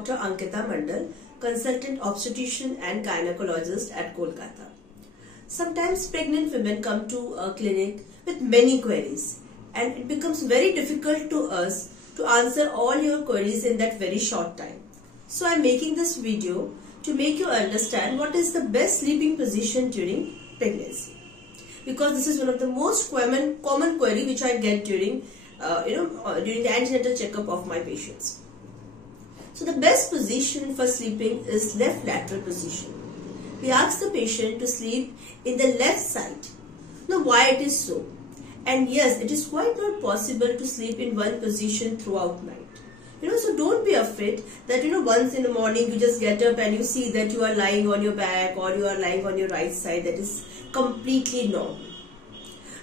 Dr. Ankita Mandal, consultant obstetrician and gynecologist at Kolkata. Sometimes pregnant women come to a clinic with many queries, and it becomes very difficult to us to answer all your queries in that very short time. So I am making this video to make you understand what is the best sleeping position during pregnancy, because this is one of the most common query which I get during during the antenatal checkup of my patients. So the best position for sleeping is left lateral position. We ask the patient to sleep in the left side. Now why it is so? And yes, it is quite not possible to sleep in one position throughout night. So don't be afraid that once in the morning you just get up and you see that you are lying on your back or you are lying on your right side. That is completely normal.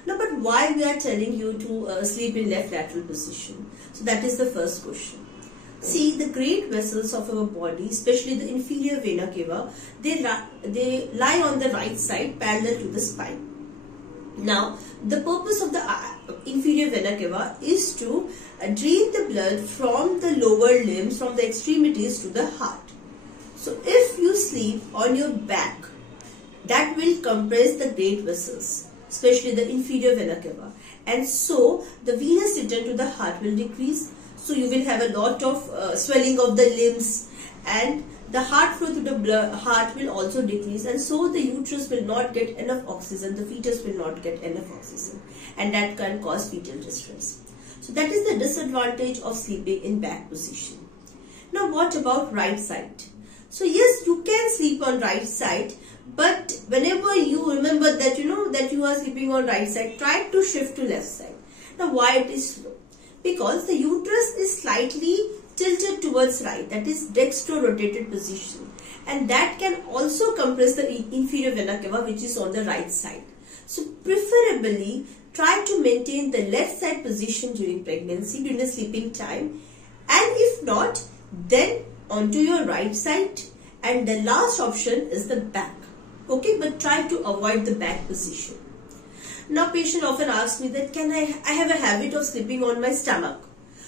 Now, but why we are telling you to sleep in left lateral position? So that is the first question. See, the great vessels of our body, especially the inferior vena cava, they lie on the right side parallel to the spine. Now, the purpose of the inferior vena cava is to drain the blood from the lower limbs, from the extremities to the heart. So, if you sleep on your back, that will compress the great vessels, especially the inferior vena cava, and so the venous return to the heart will decrease. So you will have a lot of swelling of the limbs, and the heart flow to the heart will also decrease, and so the uterus will not get enough oxygen, the fetus will not get enough oxygen, and that can cause fetal distress. So that is the disadvantage of sleeping in back position. Now what about right side? So yes, you can sleep on right side, but whenever you remember that that you are sleeping on right side, try to shift to left side. Now why it is slow? Because the uterus is slightly tilted towards right, that is dextro-rotated position, and that can also compress the inferior vena cava, which is on the right side. So preferably try to maintain the left side position during pregnancy, during the sleeping time, and if not, then onto your right side, and the last option is the back. Okay, but try to avoid the back position. Now patient often asks me that I have a habit of sleeping on my stomach.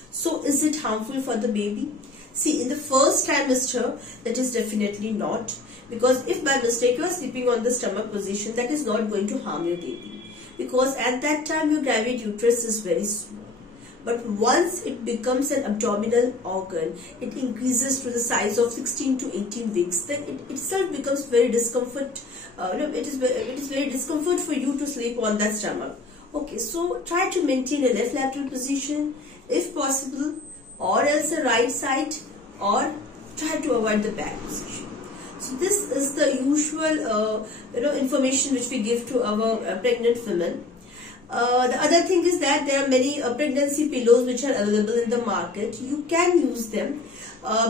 So is it harmful for the baby? See, in the first trimester, that is definitely not, because if by mistake you are sleeping on the stomach position, that is not going to harm your baby, because at that time your gravid uterus is very small. But once it becomes an abdominal organ, it increases to the size of 16 to 18 weeks, then it itself becomes very discomfort. It is very discomfort for you to sleep on that stomach. Okay, so try to maintain a left lateral position if possible, or else a right side, or try to avoid the back position. So this is the usual information which we give to our pregnant women. The other thing is that there are many pregnancy pillows which are available in the market. You can use them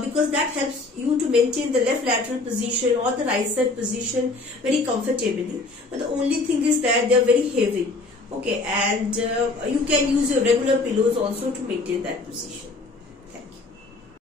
because that helps you to maintain the left lateral position or the right side position very comfortably. But the only thing is that they are very heavy. Okay, and you can use your regular pillows also to maintain that position.